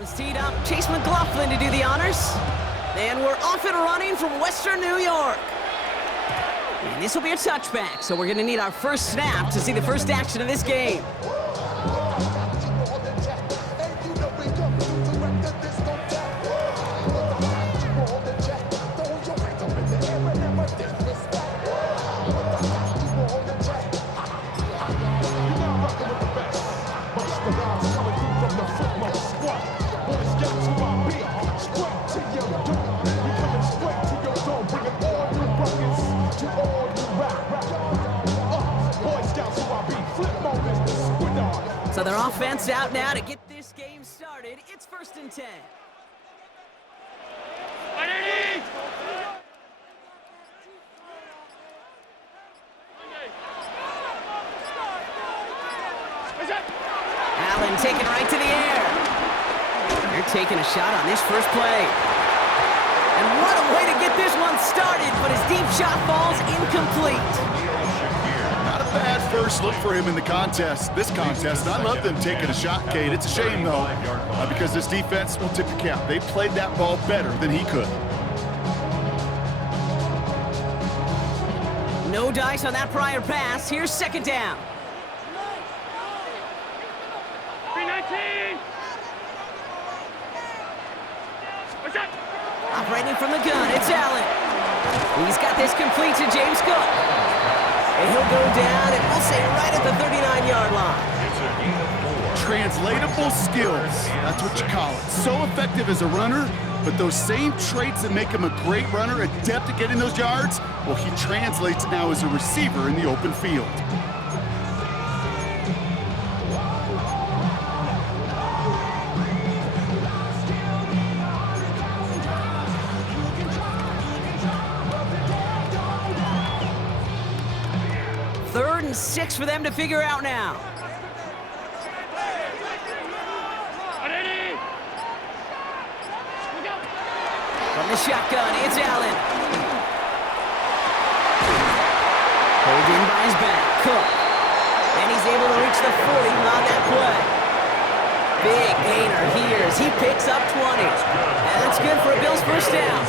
Is teed up. Chase McLaughlin to do the honors. And we're off and running from Western New York. And this will be a touchback, so we're going to need our first snap to see the first action of this game. So their offense out now to get this game started. It's 1st and 10. Allen taking right to the air. They're taking a shot on this first play. And what a way to get this one started, but his deep shot falls incomplete. Not a bad first look for him in the contest. This contest, I love them taking a shot, Kate. It's a shame, though, because this defense will tip your cap. They played that ball better than he could. No dice on that prior pass. Here's 2nd down. 319. Operating from the gun, it's Allen. He's got this complete to James Cook. And he'll go down, and we'll say right at the 39-yard line. Translatable skills, that's what you call it. So effective as a runner, but those same traits that make him a great runner, adept at getting those yards, well, he translates now as a receiver in the open field. Third and 6 for them to figure out now. From the shotgun, it's Allen. Pulled in by his back, Cook. And he's able to reach the 40 on that play. Big gainer here as he picks up 20. And that's good for a Bills first down.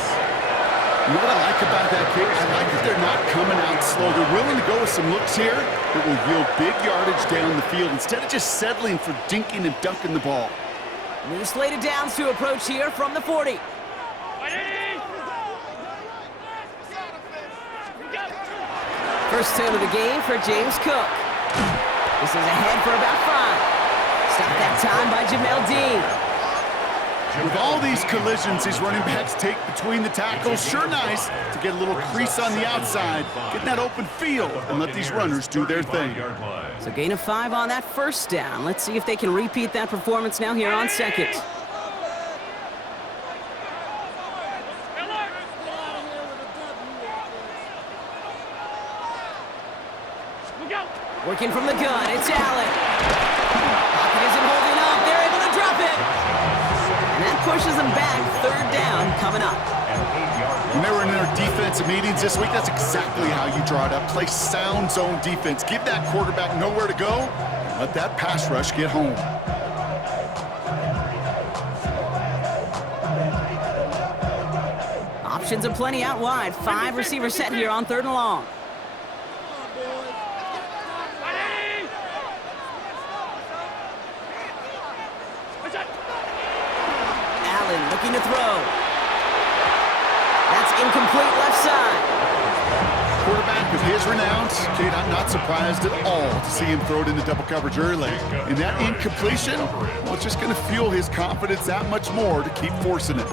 You know what I like about that kick? I like that they're not coming out slow. They're willing to go with some looks here that will yield big yardage down the field instead of just settling for dinking and dunking the ball. New slate of downs to approach here from the 40. First down of the game for James Cook. This is ahead for about 5. Stopped that time by Jamel Dean. With all these collisions these running backs take between the tackles, sure nice to get a little crease on the outside, get that open field, and let these runners do their thing. So gain of 5 on that first down. Let's see if they can repeat that performance now here on 2nd. Working from the gun, it's Allen. Pocket isn't holding up. They're able to drop it. And that pushes them back. 3rd down coming up. When they were in their defensive meetings this week, that's exactly how you draw it up. Play sound zone defense. Give that quarterback nowhere to go. And let that pass rush get home. Options aplenty out wide. 5 receivers set here on 3rd and long. Allen looking to throw. That's incomplete left side. Quarterback with his renowned, Kate, I'm not surprised at all to see him throw it into double coverage early. And that incompletion, well, it's just going to fuel his confidence that much more to keep forcing it.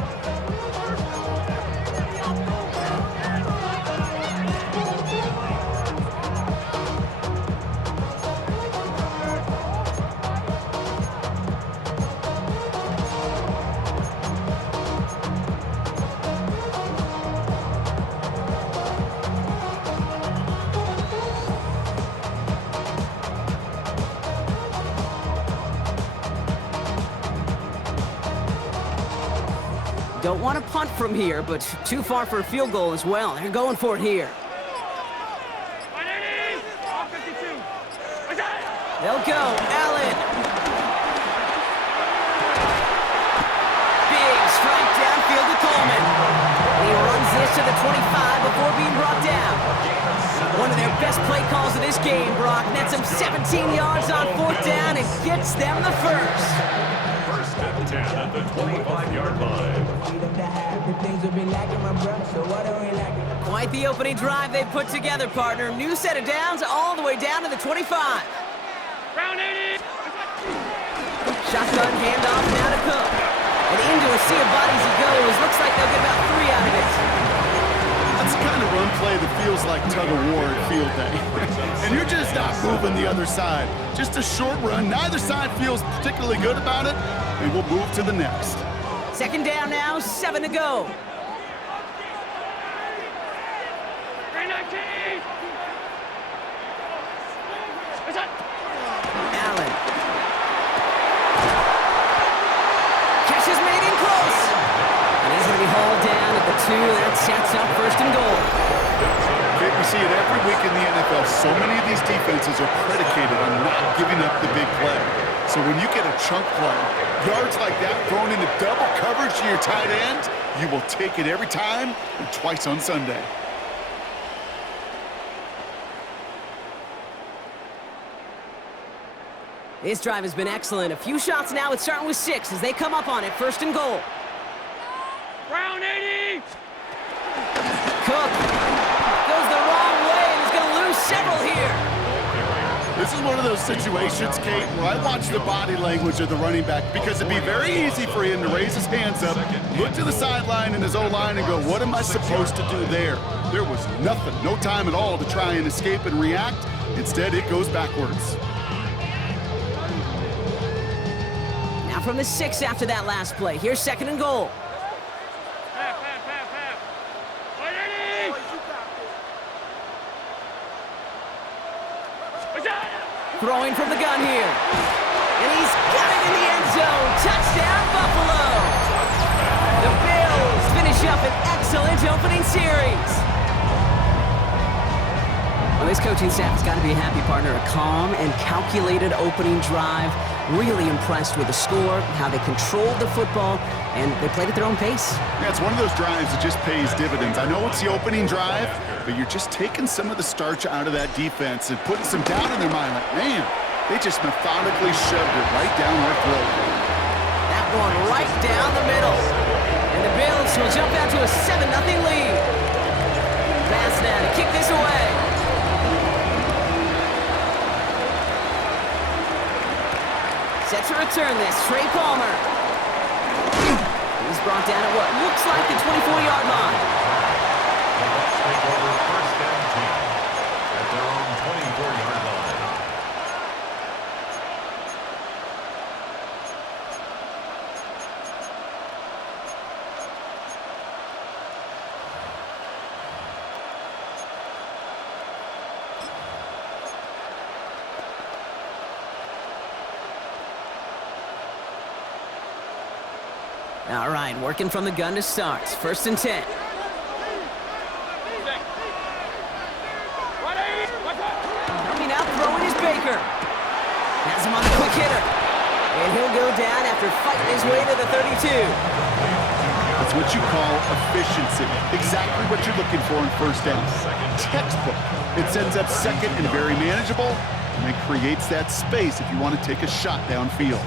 Don't want to punt from here, but too far for a field goal as well. They're going for it here. They'll go. Allen. to the 25 before being brought down. One of their best play calls of this game, Brock, nets them 17 yards on 4th down and gets them the first. 1st and 10 at the 25-yard line. Quite the opening drive they put together, partner. New set of downs all the way down to the 25. Round 80. Shotgun handoff now to Cook. And into a sea of bodies he goes. Looks like they'll get about 3 out of it. That's the kind of run play that feels like tug-of-war at field day. And you're just not moving the other side. Just a short run. Neither side feels particularly good about it. And we'll move to the next. 2nd down now, 7 to go. 319. Allen. Catch is made in close. And he's going to be hauled down at the 2. That sets up 1st and goal. Okay, we see it every week in the NFL. So many of these defenses are predicated on not giving up the big play. So when you get a chunk play, yards like that thrown into double coverage to your tight end, you will take it every time and twice on Sunday. This drive has been excellent. A few shots now. It's starting with 6 as they come up on it. 1st and goal. Round 80. Cook goes the wrong way and is going to lose several here. This is one of those situations, Kate, where I watch the body language of the running back because it'd be very easy for him to raise his hands up, look to the sideline in his O-line and go, what am I supposed to do there? There was nothing, no time at all to try and escape and react. Instead, it goes backwards. Now from the 6 after that last play. Here's 2nd and goal. Half. 180. Throwing from the gun here. And he's got it in the end zone. Touchdown, Buffalo. The Bills finish up an excellent opening series. Well, this coaching staff has got to be a happy partner. A calm and calculated opening drive. Really impressed with the score, how they controlled the football, and they played at their own pace. Yeah, it's one of those drives that just pays dividends. I know it's the opening drive, but you're just taking some of the starch out of that defense and putting some doubt in their mind. Like, man, they just methodically shoved it right down our throat. That one right down the middle. And the Bills will jump out to a 7-0 lead. Pass now to kick this away. Set to return this, Trey Palmer. He's brought down at what looks like the 24-yard line. Bucs take over 1st and 10 at their own 24-yard line. All right, working from the gun to start. 1st and 10. Coming out, throwing is Baker. Has him on the quick hitter. And he'll go down after fighting his way to the 32. That's what you call efficiency. Exactly what you're looking for in 1st down. Textbook. It sends up 2nd and very manageable, and it creates that space if you want to take a shot downfield.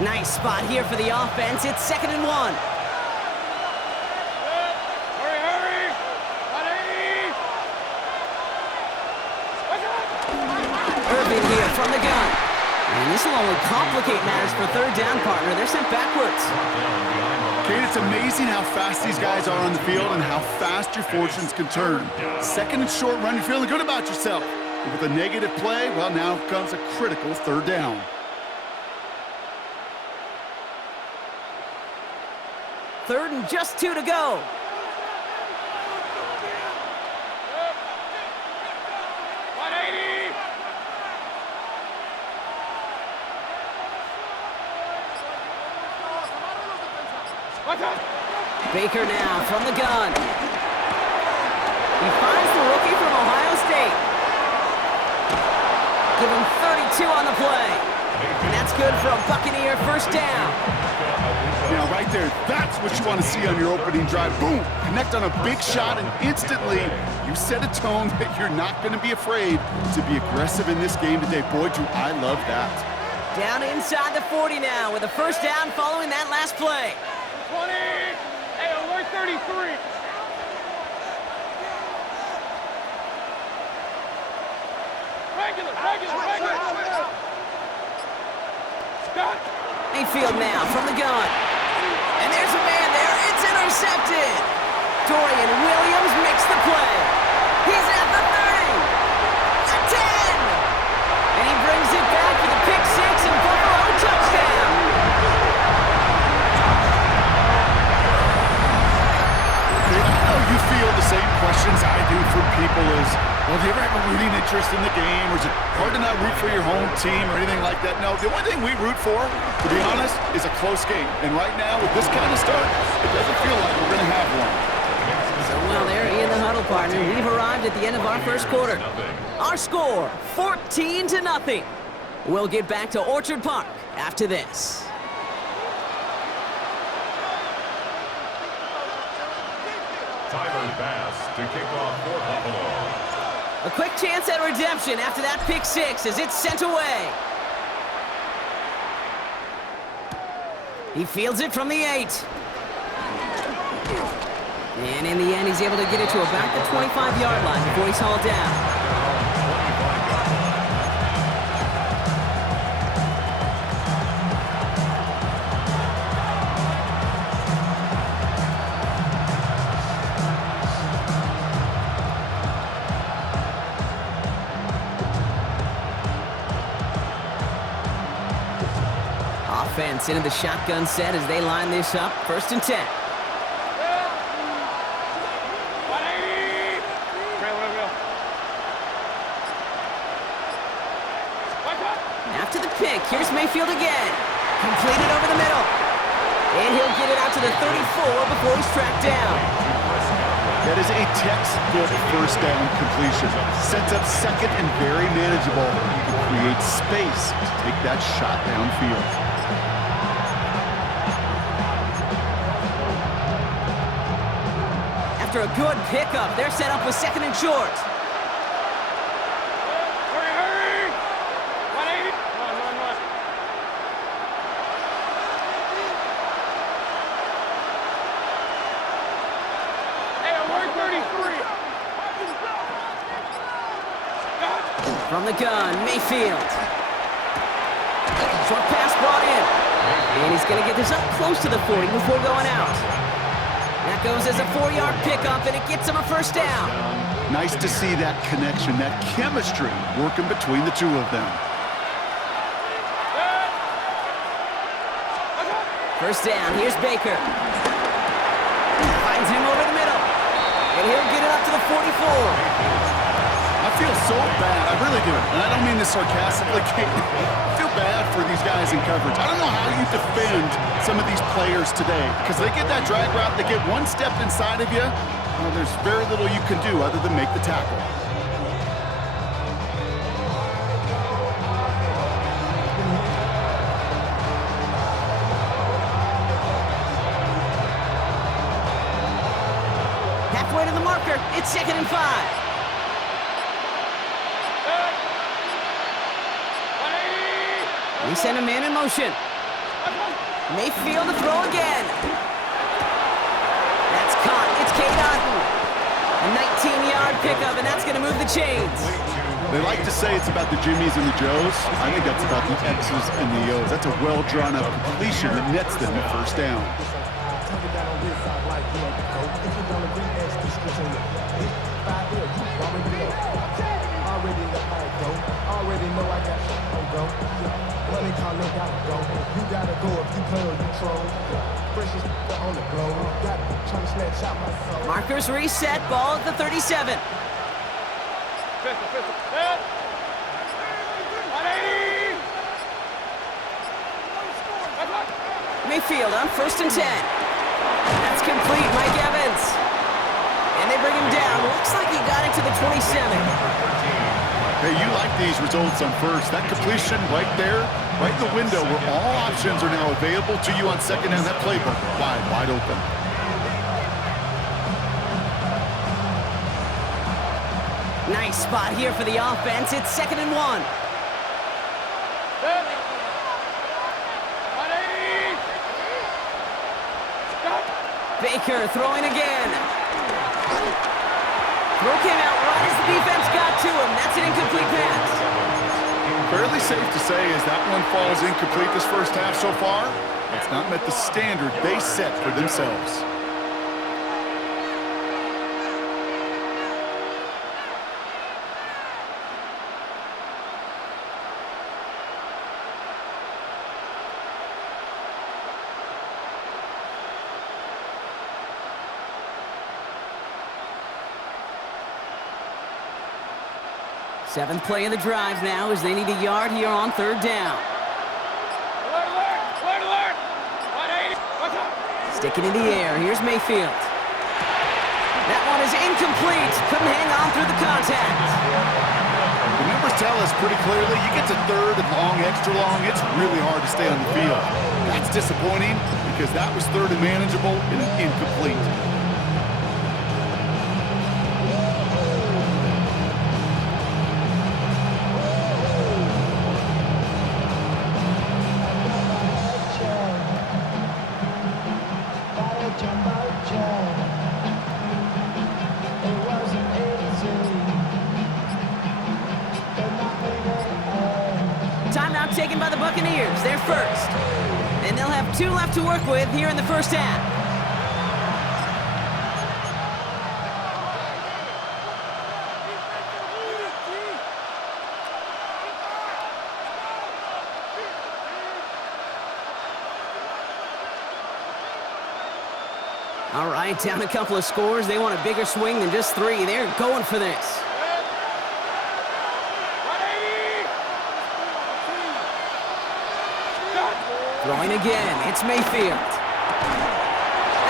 Nice spot here for the offense. It's 2nd and 1. Hurry. 180. Irvin here from the gun. And this will only complicate matters for 3rd down, partner. They're sent backwards. Kate, it's amazing how fast these guys are on the field and how fast your fortunes can turn. 2nd and short run, you're feeling good about yourself. But with a negative play, well, now comes a critical 3rd down. 3rd and just 2 to go. Baker now from the gun. He finds the rookie from Ohio State. Give him 32 on the play. And that's good for a Buccaneer first down. Now, right there, that's what you want to see on your opening drive. Boom! Connect on a big shot, and instantly you set a tone that you're not going to be afraid to be aggressive in this game today. Boy, do I love that. Down inside the 40 now with a first down following that last play. 20. Hey, alert 33. Regular. Stop. Mayfield now from the gun. And there's a man there. It's intercepted. Dorian Williams makes the play. He's at the 30. The 10. And he brings it back for the pick six and Buffalo touchdown. I know you feel the same questions I do from people as, well, do you ever have a rooting interest in the game, or is it hard to not root for your home team or anything like that? No, the only thing we root for, to be honest, is a close game. And right now, with this kind of start, it doesn't feel like we're going to have one. So, well, there in the huddle, partner. We've arrived at the end of our first quarter. Our score, 14-0. We'll get back to Orchard Park after this. Tyler Bass to kick off for Buffalo. A quick chance at redemption after that pick six as it's sent away. He fields it from the 8. And in the end, he's able to get it to about the 25-yard line before he's hauled down. Offense into the shotgun set as they line this up. 1st and 10. After the pick, here's Mayfield again. Completed over the middle. And he'll get it out to the 34 before he's tracked down. That is a textbook first down completion. Sets up second and very manageable. Creates space to take that shot downfield. After a good pickup, they're set up with 2nd and short. Hurry! 180. Run. Hey, alert 33. Stop. From the gun, Mayfield. Short pass brought in. And he's going to get this up close to the 40 before going out. That goes as a 4-yard pickup, and it gets him a first down. Nice to see that connection, that chemistry working between the two of them. First down, here's Baker. Finds him over the middle. And he'll get it up to the 44. I feel so bad. I really do. And I don't mean this sarcastically. I feel bad for these guys in coverage. I don't know how you defend some of these players today, because they get that drag route, they get one step inside of you. Well, there's very little you can do other than make the tackle. Halfway to the marker. It's 2nd and 5. We send a man in motion. Mayfield to throw again. That's caught. It's Cade Otton. A 19-yard pickup, and that's going to move the chains. They like to say it's about the Jimmies and the Joes. I think that's about the X's and the O's. That's a well-drawn-up completion that nets them a first down. Already know I got go. Money calling, gotta go. You gotta go if you play or you troll. Precious on the globe. Got trying to snatch out my soul. Markers reset. Ball at the 37. Pistol. 180. Mayfield on 1st and 10. That's complete. Mike Evans. And they bring him down. Looks like he got it to the 27. Hey, you like these results on first. That completion right there, right in the window where all options are now available to you on second down. That playbook wide open. Nice spot here for the offense. It's 2nd and 1. Set. 180. Stop. Baker throwing again. Throw came out right as the defense got to him. That's an incomplete pass. Fairly safe to say as that one falls incomplete this first half so far, it's not met the standard they set for themselves. Seventh play of the drive now as they need a yard here on 3rd down. Alert, alert, alert, alert. 180. What's up? Sticking in the air. Here's Mayfield. That one is incomplete. Couldn't hang on through the contact. The numbers tell us pretty clearly, you get to 3rd and long, extra long, it's really hard to stay on the field. That's disappointing because that was 3rd and manageable and an incomplete. Timeout taken by the Buccaneers. They're first. And they'll have 2 left to work with here in the first half. All right, down a couple of scores. They want a bigger swing than just 3. They're going for this. 180. Stop. Throwing again. It's Mayfield.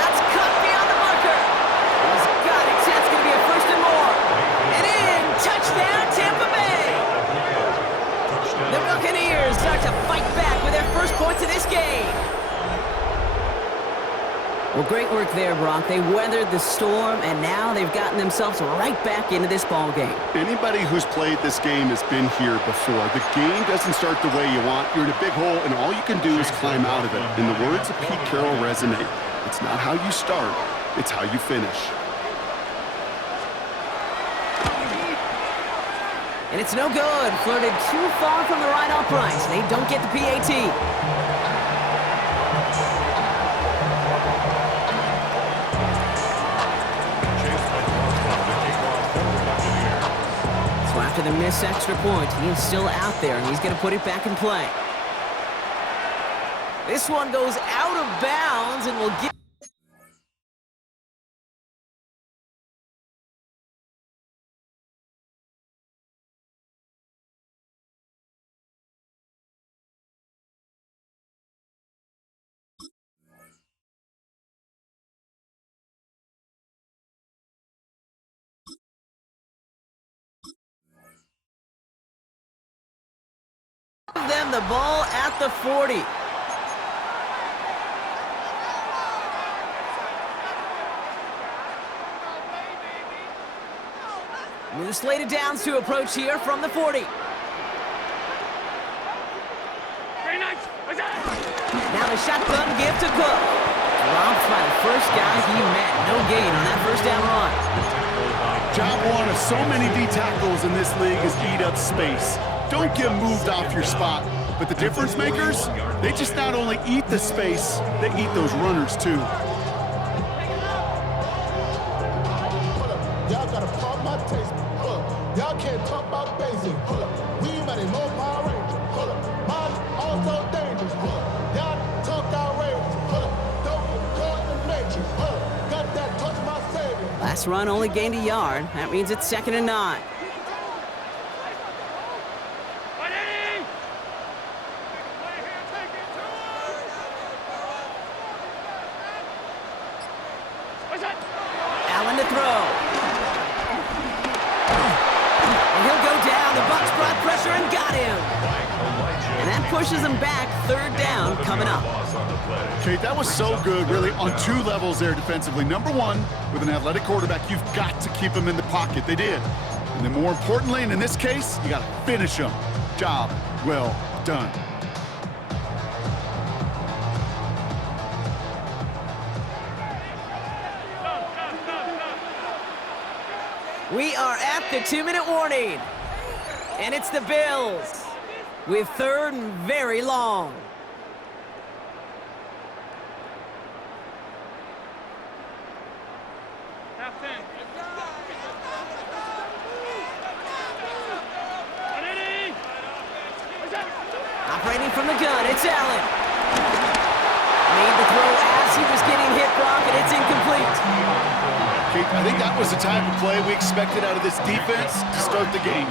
That's cut beyond the marker. He's got it. That's going to be a 1st and more. And in. Touchdown, Tampa Bay. The Buccaneers start to fight back with their first points of this game. Well, great work there, Brock. They weathered the storm, and now they've gotten themselves right back into this ball game. Anybody who's played this game has been here before. The game doesn't start the way you want. You're in a big hole, and all you can do is climb out of it. And the words of Pete Carroll resonate. It's not how you start, it's how you finish. And it's no good. Flirted too far from the right upright. They don't get the PAT. After the missed extra point, he is still out there, and he's going to put it back in play. This one goes out of bounds and will give them the ball at the 40. New slated downs to approach here from the 40. Very nice. What's up? Now the shotgun give to Cook. Dropped by the first guy he met. No gain on that first down run. Job one of so many D tackles in this league is eat up space. Don't get moved off your spot. But the difference makers, they just not only eat the space, they eat those runners too. Y'all gotta pump my taste. Y'all can't talk about basic. We mighty low Power Ranger. Mine also dangerous. Y'all talk outrageous. Don't get caught in the matrix. Got that touch my savior. Last run only gained a yard. That means it's 2nd and 9. 180. What's up? Allen to throw. And he'll go down. The Bucs brought pressure and got him. And that pushes them back. Third down coming up. Okay, that was so good, really, on two levels there defensively. Number one, with an athletic quarterback, you've got to keep him in the pocket. They did. And then more importantly, and in this case, you got to finish him. Job well done. We are at the 2-minute warning. And it's the Bills with third and very long. Operating from the gun, it's Allen. Made the throw as he was getting hit, Brock, and it's incomplete. Keith, I think that was the type of play we expected out of this defense to start the game.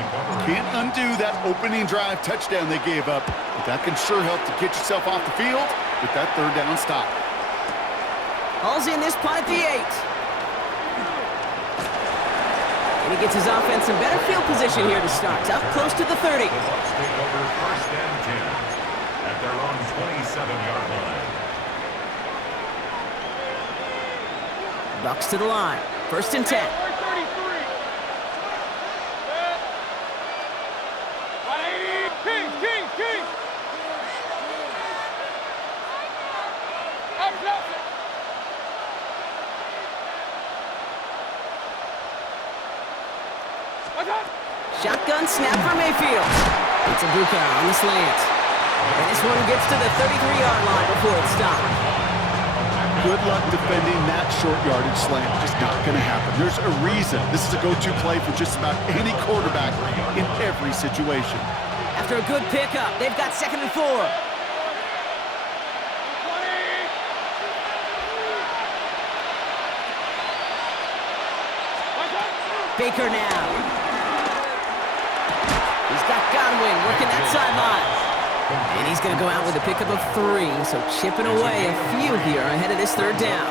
Can't undo that opening drive touchdown they gave up, but that can sure help to get yourself off the field with that third down stop. All's in this punt at the 8. And he gets his offense in better field position here to start. Up close to the 30. The Bucs take over first and 10 at their own 27-yard line. Bucs to the line. First and 10. Shotgun snap for Mayfield. It's Ibuka on the slant. And this one gets to the 33-yard line before it's stopped. Good luck defending that short yardage slant. Just not going to happen. There's a reason. This is a go-to play for just about any quarterback in every situation. After a good pickup, they've got 2nd and 4. Baker now. He's got Godwin working that sideline. And he's going to go out with a pickup of 3, so chipping away a few here ahead of this third down.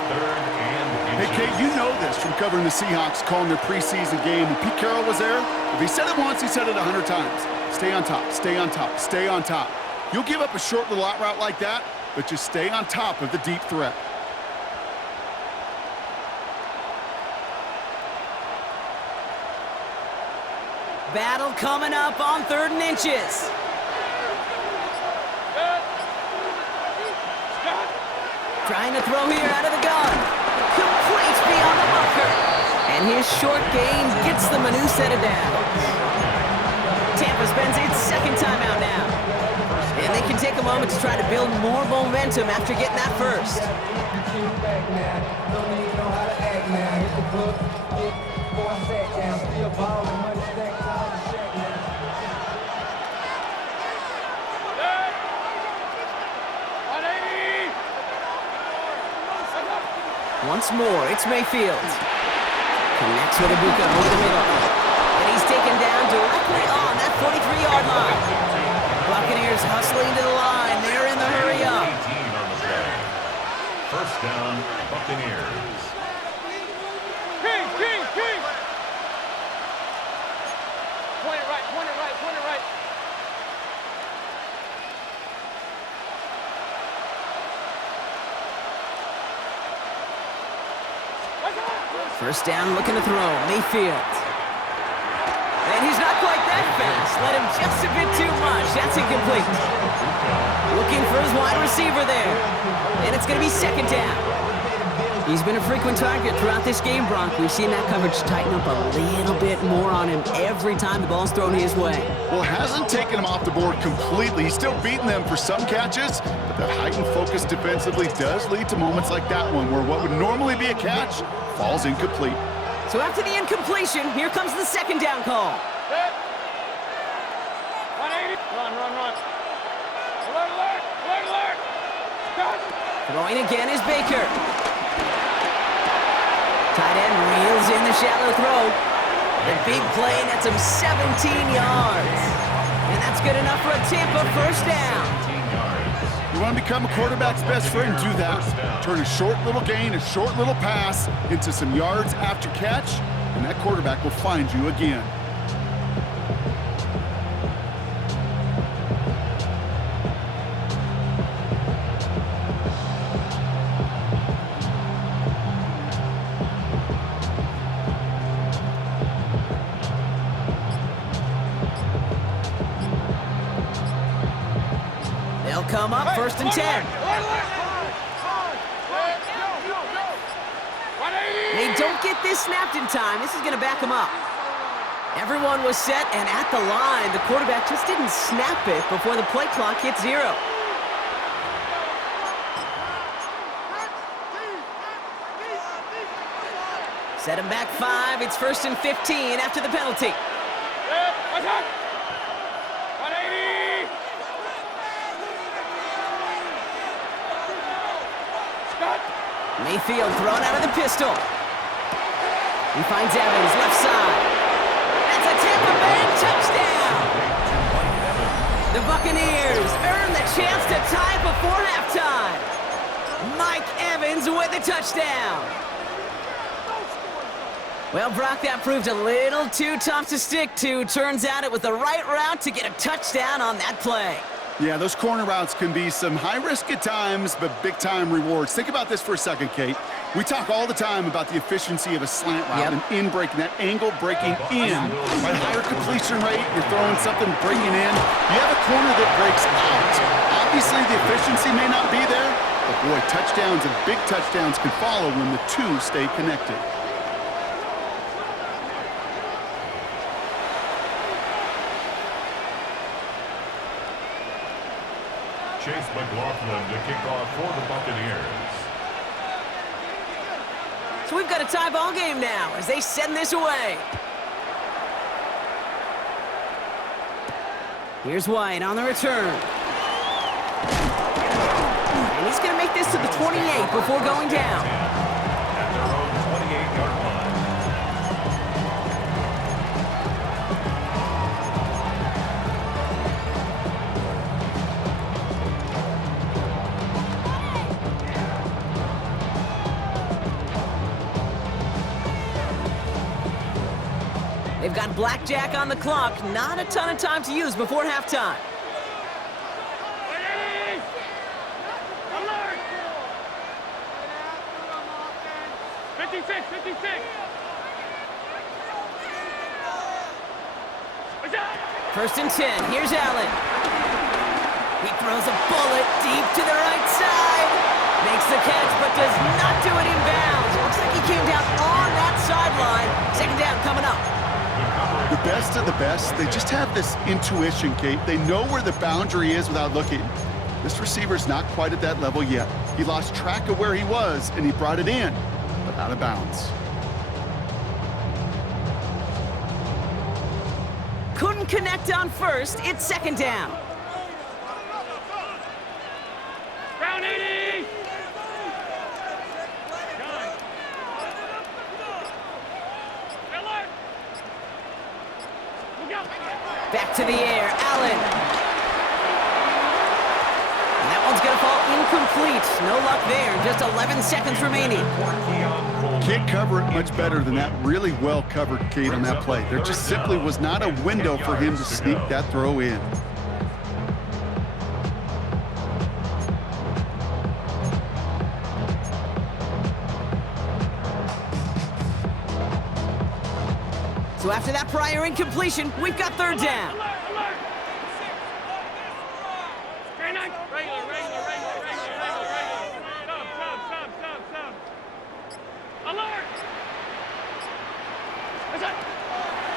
Hey, Kate, you know this from covering the Seahawks, calling their preseason game. When Pete Carroll was there, if he said it once, he said it 100 times. Stay on top, stay on top, stay on top. You'll give up a short little out route like that, but just stay on top of the deep threat. Battle coming up on 3rd and inches. Trying to throw here out of the gun. Complete beyond the marker. And his short gain gets them a new set of downs. Tampa spends its 2nd time out now. And they can take a moment to try to build more momentum after getting that first. Once more, it's Mayfield. Connects with Ibuka over the middle. And he's taken down directly on that 43-yard line. Buccaneers hustling to the line. They're in the hurry up. 18 on the play. First down, Buccaneers. King! Point it right, point it right, point it right. First down, looking to throw. Mayfield. And he's not quite that fast. Let him just a bit too much. That's incomplete. Looking for his wide receiver there. And it's going to be 2nd down. He's been a frequent target throughout this game, Bronk. We've seen that coverage tighten up a little bit more on him every time the ball's thrown his way. Well, hasn't taken him off the board completely. He's still beating them for some catches, but that heightened focus defensively does lead to moments like that one where what would normally be a catch falls incomplete. So after the incompletion, here comes the 2nd down call. Set. 180. Run. Alert. Cut. Throwing again is Baker. Tight end reels in the shallow throw. The big play nets him 17 yards. And that's good enough for a Tampa first down. You want to become a quarterback's best friend? Do that. Turn a short little gain, a short little pass into some yards after catch, and that quarterback will find you again. first and 10. They don't get this snapped in time. This is going to back them up. Everyone was set and at the line. The quarterback just didn't snap it before the play clock hit 0. Set him back 5. It's first and 15 after the penalty. Mayfield thrown out of the pistol. He finds Evans, left side. That's a Tampa Bay touchdown! The Buccaneers earn the chance to tie before halftime. Mike Evans with the touchdown. Well, Brock, that proved a little too tough to stick to. Turns out it was the right route to get a touchdown on that play. Yeah, those corner routes can be some high risk at times, but big-time rewards. Think about this for a second, Kate. We talk all the time about the efficiency of a slant route and in breaking, that angle breaking in. By higher completion rate, you're throwing something breaking in. You have a corner that breaks out. Obviously, the efficiency may not be there, but boy, touchdowns and big touchdowns can follow when the two stay connected. Chase McLaughlin to kick off for the Buccaneers. So we've got a tie ball game now as they send this away. Here's White on the return. And he's going to make this to the 28 before going down. At their own 28-yard line. They've got blackjack on the clock. Not a ton of time to use before halftime. Alert! 56, 56. First and 10. Here's Allen. He throws a bullet deep to the right side. Makes the catch, but does not do it in bounds. Looks like he came down on that sideline. Second down coming up. The best of the best, they just have this intuition, Kate. They know where the boundary is without looking. This receiver's not quite at that level yet. He lost track of where he was, and he brought it in, but out of bounds. Couldn't connect on first. It's second down. Round 80! Back to the air, Allen. And that one's going to fall incomplete. No luck there. Just 11 seconds remaining. Can't cover it much better than that. Really well covered, Kate, on that play. There just simply was not a window for him to sneak that throw in. So after that prior incompletion, we've got third down.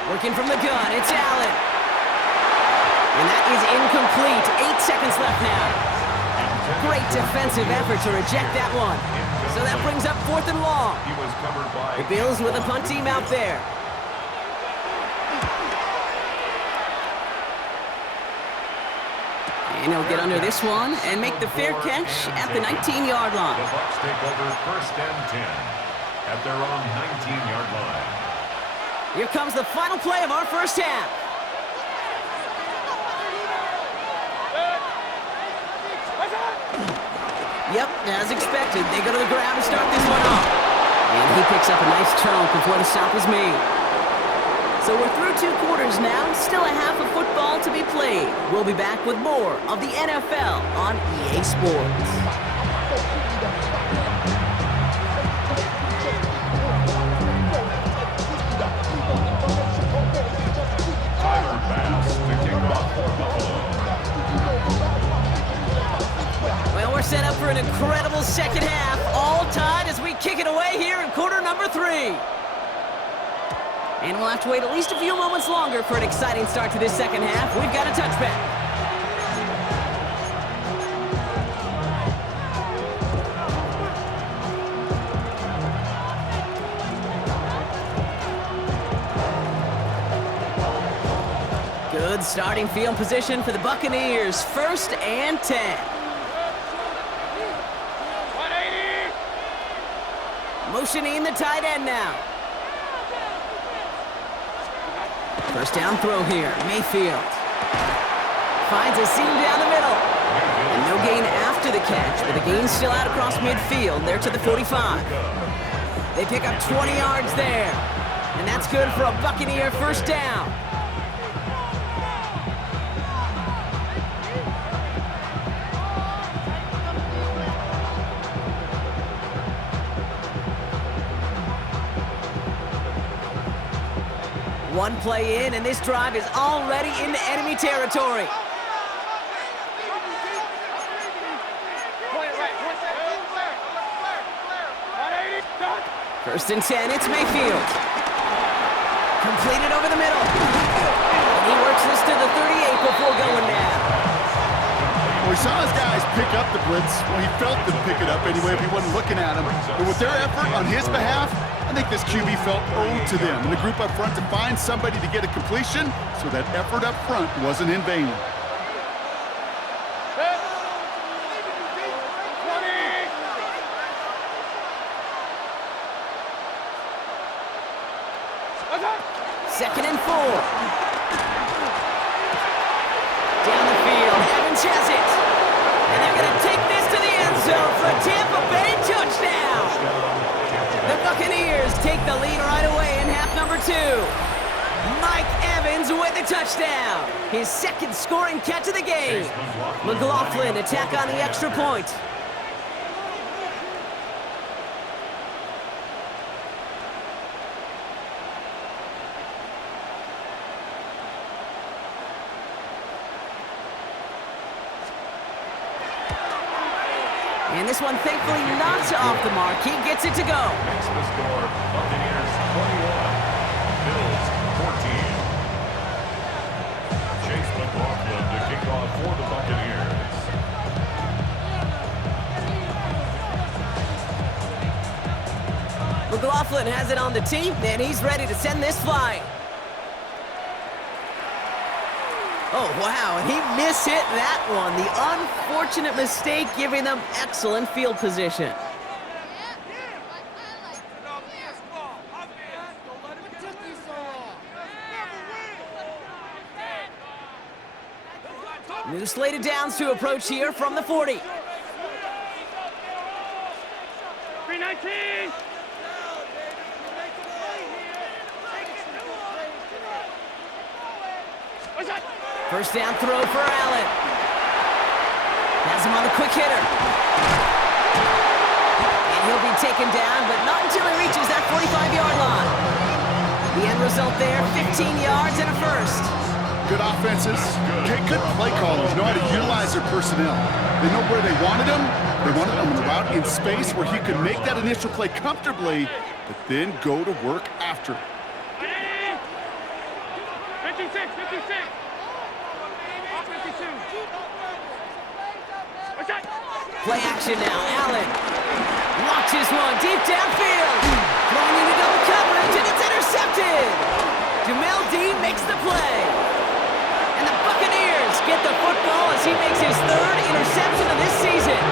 Working from the gun, it's Allen. And that is incomplete. 8 seconds left now. Great defensive effort to reject that one. So that brings up 4th and long. The Bills with a punt team out there. And he'll get under this one and make the fair catch at the 19-yard line. The Bucs take over first and 10 at their own 19-yard line. Here comes the final play of our first half. Yep, as expected, they go to the ground to start this one off. And he picks up a nice chunk before the stop is made. So we're through 2 quarters now, still a half of football to be played. We'll be back with more of the NFL on EA Sports. Tyler Bass to kick off for Buffalo. set up for an incredible second half. All tied as we kick it away here in quarter number 3. And we'll have to wait at least a few moments longer for an exciting start to this second half. We've got a touchback. Good starting field position for the Buccaneers. 1st and 10. 180. Motioning the tight end now. First down throw here. Mayfield finds a seam down the middle. And no gain after the catch, but the gain's still out across midfield. They're to the 45. They pick up 20 yards there. And that's good for a Buccaneer first down. One play in, and this drive is already into enemy territory. First and 10, it's Mayfield. Completed over the middle. And he works this to the 38 before going down. Well, we saw his guys pick up the blitz. Well, he felt them pick it up anyway if he wasn't looking at him. But with their effort on his behalf, I think this QB felt owed to them and the group up front to find somebody to get a completion, so that effort up front wasn't in vain. Second and 4. Down the field, Evans has it. And they're going to take this to the end zone for a Tampa Bay touchdown. The Buccaneers take the lead right away in half number 2. Mike Evans with the touchdown. His second scoring catch of the game. McLaughlin attack on the extra point. And this one, thankfully, not off the mark. He gets it to go. Makes the score Buccaneers 21, Bills 14. Chase McLaughlin to kick off for the Buccaneers. McLaughlin has it on the tee, and he's ready to send this flying. Oh, wow, and he mishit that one. The unfortunate mistake giving them excellent field position. New slated downs to approach here from the 40. 319. What's that? First down throw for Allen. Has him on the quick hitter. And he'll be taken down, but not until he reaches that 45-yard line. The end result there, 15 yards and a first. Good offenses, good play callers, know how to utilize their personnel. They know where they wanted him. They wanted him on the route in space where he could make that initial play comfortably, but then go to work after. 56, 56. Play action now, Allen launches one deep downfield, throwing into double coverage, and it's intercepted. Jamel Dean makes the play, and the Buccaneers get the football as he makes his 3rd interception of this season.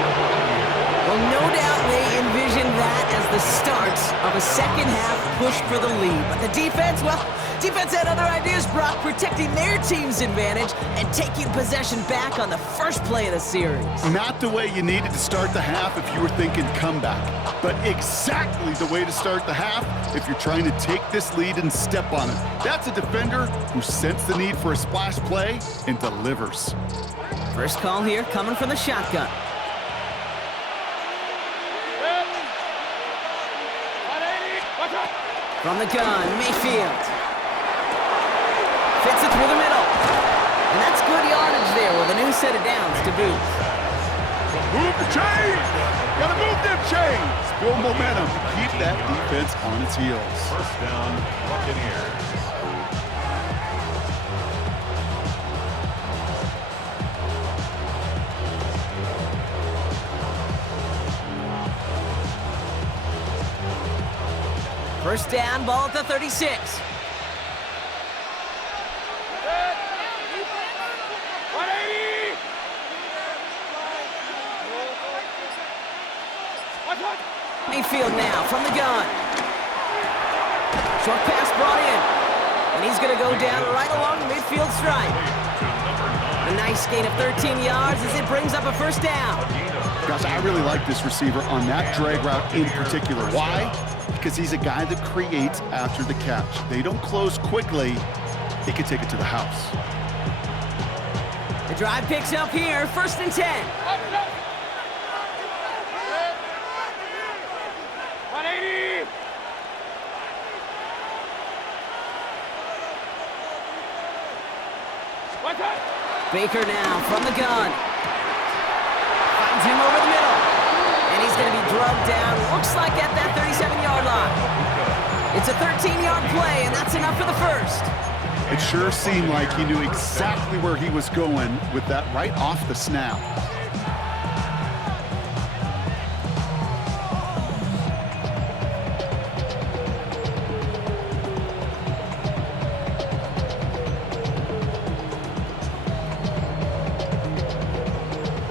Well, no doubt they envisioned that as the start of a second half push for the lead, but the defense, well, defense had other ideas, Brock, protecting their team's advantage and taking possession back on the first play of the series. Not the way you needed to start the half if you were thinking comeback, but exactly the way to start the half if you're trying to take this lead and step on it. That's a defender who sensed the need for a splash play and delivers. First call here coming from the shotgun. From the gun, Mayfield. Fits it through the middle. And that's good yardage there with a new set of downs to boot. Move the chains. Gotta move them chains. Build momentum to keep that defense on its heels. First down, Buccaneers. First down, ball at the 36. 180! Mayfield now from the gun. Short pass brought in. And he's going to go down right along the midfield stripe. A nice gain of 13 yards as it brings up a first down. Gosh, I really like this receiver on that drag route in particular. Why? Because he's a guy that creates after the catch. They don't close quickly. He could take it to the house. The drive picks up here, 1st and 10. 180! What's up? Baker now from the gun. Finds him over the middle. And he's going to be drugged down, looks like at that 37-yard line. It's a 13-yard play, and that's enough for the first. It sure seemed like he knew exactly where he was going with that right off the snap.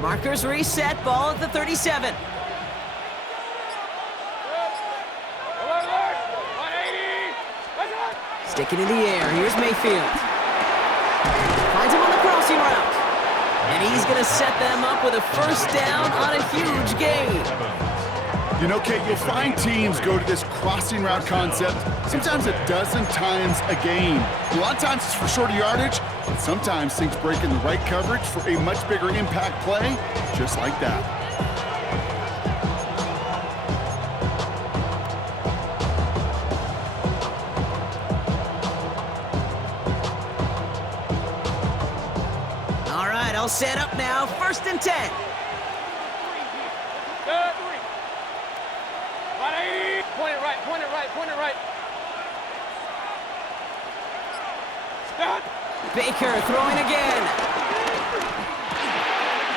Markers reset, ball at the 37. Alert, alert! 180! What's up? Sticking in the air, here's Mayfield. Finds him on the crossing route. And he's going to set them up with a first down on a huge gain. You know, Kate, you'll find teams go to this crossing route concept sometimes a dozen times a game. A lot of times it's for shorter yardage, but sometimes things break in the right coverage for a much bigger impact play, just like that. All right, I'll set up now, 1st and 10. Good. 180! Point it right, point it right, point it right. Stop! Baker throwing again.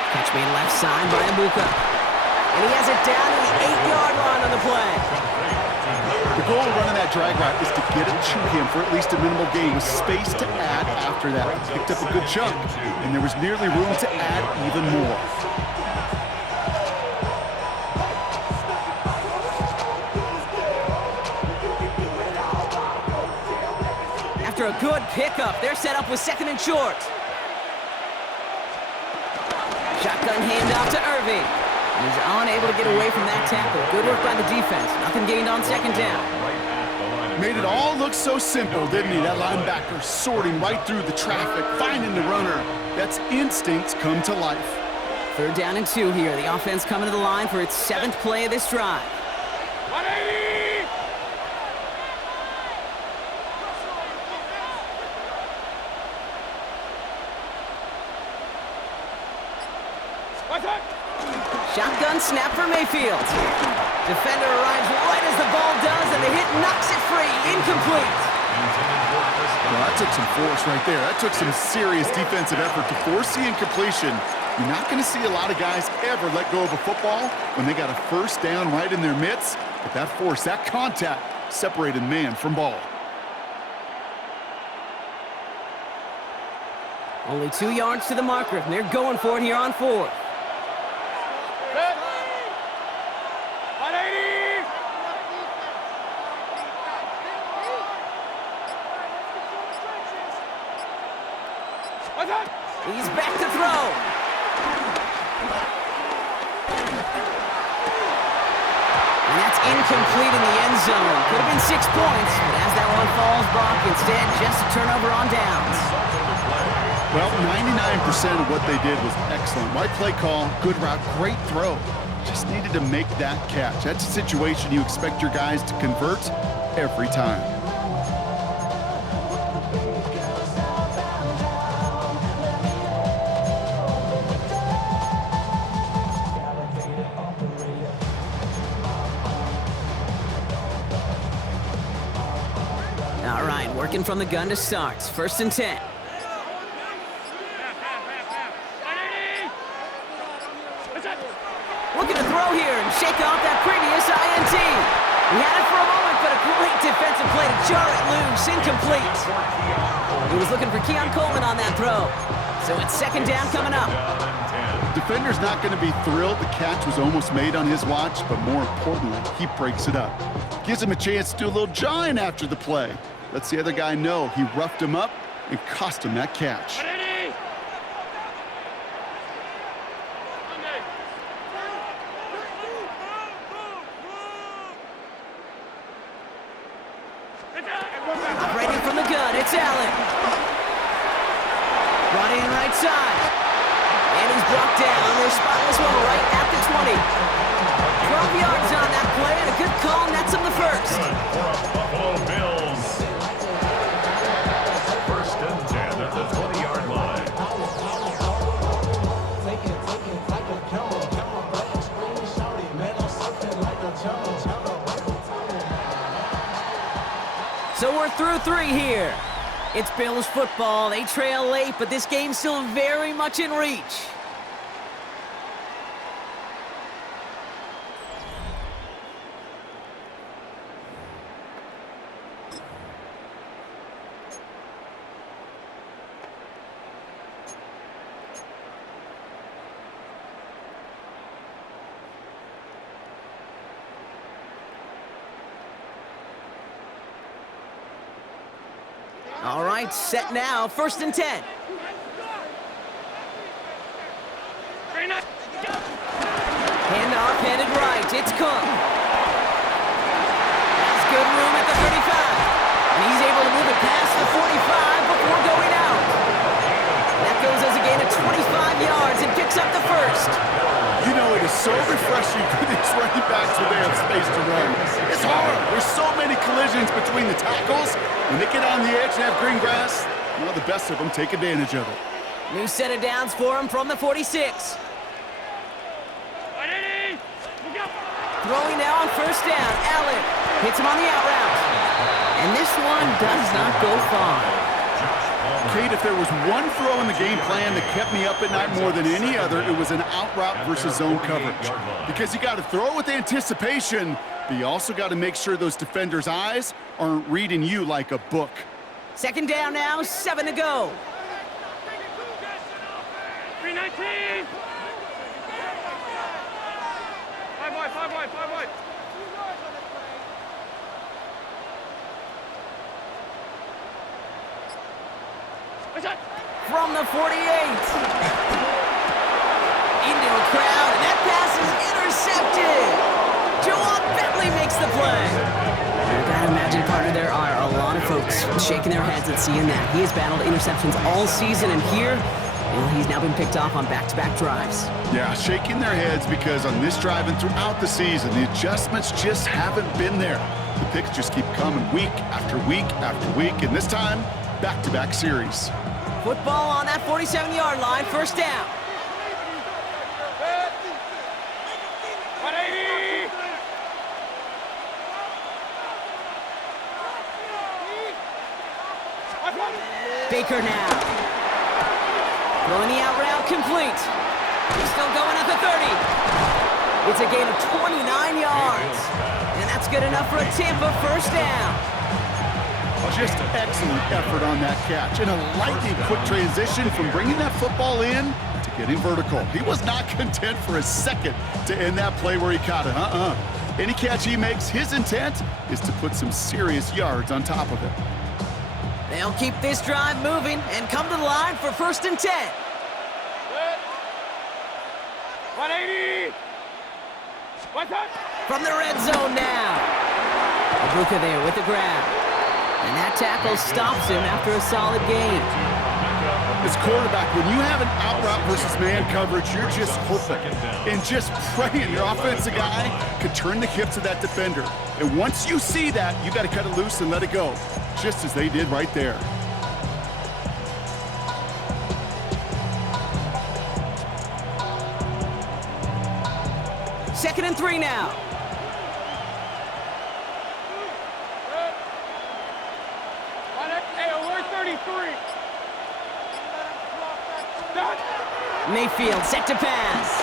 Catch made left side by Abuka. And he has it down to the 8-yard line on the play. The goal of running that drag route is to get it to him for at least a minimal gain with space to add after that. He picked up a good chunk, and there was nearly room to add even more. After a good pickup, they're set up with 2nd and short. Shotgun handoff to Irving. He's unable to get away from that tackle. Good work by the defense. Nothing gained on 2nd down. Made it all look so simple, didn't he? That linebacker sorting right through the traffic, finding the runner. That's instincts come to life. 3rd down and 2 here. The offense coming to the line for its 7th play of this drive. 180! What's up? Shotgun snap for Mayfield. Defender arrives right as the ball does, and the hit knocks it free. Incomplete. Well, that took some force right there. That took some serious defensive effort to force the incompletion. You're not going to see a lot of guys ever let go of a football when they got a first down right in their midst. But that force, that contact, separated man from ball. Only 2 yards to the marker, and they're going for it here on 4th. Good. 180! What's up? He's back to throw. And that's incomplete in the end zone. Could have been 6 points, but as that one falls, Brock, instead just a turnover on downs. Well, 99% of what they did was excellent. Right play call, good route, great throw. Just needed to make that catch. That's a situation you expect your guys to convert every time. Working from the gun to start. 1st and 10. Looking to throw here and shake off that previous INT. He had it for a moment, but a great defensive play to jar it loose. Incomplete. He was looking for Keon Coleman on that throw. So it's 2nd down coming up. Defender's not going to be thrilled the catch was almost made on his watch, but more importantly, he breaks it up. Gives him a chance to do a little jawing after the play. Lets the other guy know he roughed him up and cost him that catch. Operating from the gun, it's Allen. Brought in right side. And he's brought down. They're spotting this one right at the 20. 12 yards on that play, and a good call nets him the first. Buffalo Bills. 1st and 10 at the 20-yard line. So we're through 3 here. It's Bills football. They trail late, but this game's still very much in reach. All right, set now. 1st and 10. Handoff headed right. It's Cook. Has good room at the 35. And he's able to move it past the 45 before going out. That goes as a gain of 25 yards and picks up the first. You know, it is so refreshing for these running backs when they have space to run. It's hard. There's so many collisions between the tackles. When they get on the edge and have green grass, well, the best of them take advantage of it. New set of downs for him from the 46. Throwing now on 1st down. Allen hits him on the out route. And this one does not go far. Kate, if there was one throw in the game plan that kept me up at night more than any other, it was an out route versus zone coverage. Because you got to throw it with anticipation, but you also got to make sure those defenders' eyes aren't reading you like a book. 2nd down now, 7 to go. 319. 5 wide, 5 wide, 5 wide. From the 48. Into a crowd, and that pass is intercepted. Joel Bentley makes the play. I gotta imagine, partner, there are a lot of folks shaking their heads at seeing that. He has battled interceptions all season, and here, well, he's now been picked off on back-to-back drives. Yeah, shaking their heads because on this drive and throughout the season, the adjustments just haven't been there. The picks just keep coming week after week after week, and this time, back-to-back series. Football on that 47-yard line, 1st down. 180. Baker now. Throwing the out route complete. He's still going at the 30. It's a gain of 29 yards. And that's good enough for a Tampa 1st down. Just excellent effort on that catch. And a lightning quick transition from bringing that football in to getting vertical. He was not content for a second to end that play where he caught it. Any catch he makes, his intent is to put some serious yards on top of it. They'll keep this drive moving and come to the line for 1st and 10. 180. From the red zone now. Abuka there with the grab. And that tackle stops him after a solid gain. As quarterback, when you have an out route versus man coverage, you're just hoping and just praying your offensive guy could turn the hips of that defender. And once you see that, you got to cut it loose and let it go, just as they did right there. Second and 3 now. Mayfield set to pass.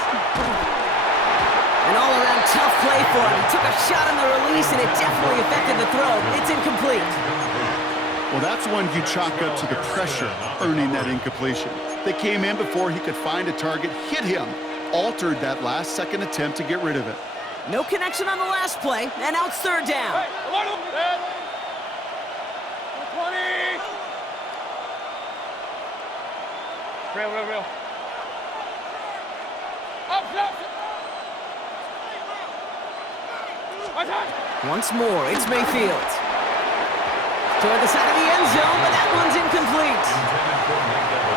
An all-around tough play for him. He took a shot on the release, and it definitely affected the throw. It's incomplete. Well, that's one you chalk up to the pressure earning that incompletion. They came in before he could find a target, hit him, altered that last-second attempt to get rid of it. No connection on the last play, and now it's third down. Hey, 20. Real. Up. Once more, it's Mayfield. Toward the side of the end zone, but that one's incomplete.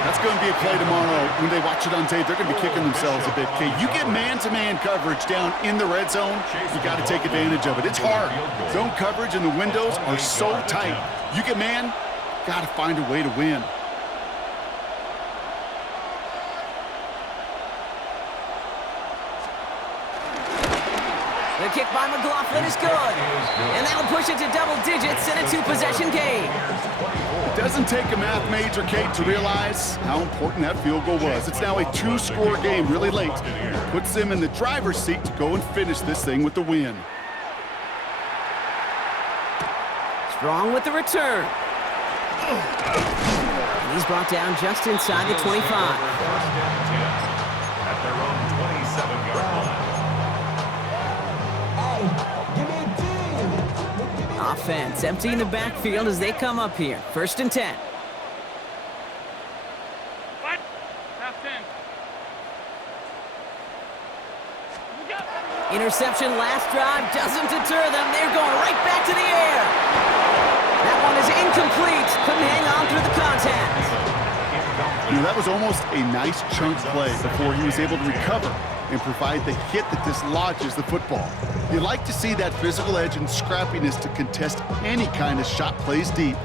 That's going to be a play tomorrow. When they watch it on tape, they're going to be kicking themselves a bit. Okay, you get man-to-man coverage down in the red zone, you got to take advantage of it. It's hard. Zone coverage and the windows are so tight. You get man, got to find a way to win. The kick by McLaughlin is good. And that'll push it to double digits in a two-possession game. It doesn't take a math major, Kate, to realize how important that field goal was. It's now a two-score game really late. Puts them in the driver's seat to go and finish this thing with the win. Strong with the return. And he's brought down just inside the 25. At their own 27-yard line. Offense emptying the backfield as they come up here. 1st and 10. What? Half 10. Interception last drive doesn't deter them. They're going right back to the air. That one is incomplete. Couldn't hang on through the contact. You know, that was almost a nice chunk play before he was able to recover and provide the hit that dislodges the football. You like to see that physical edge and scrappiness to contest any kind of shot plays deep.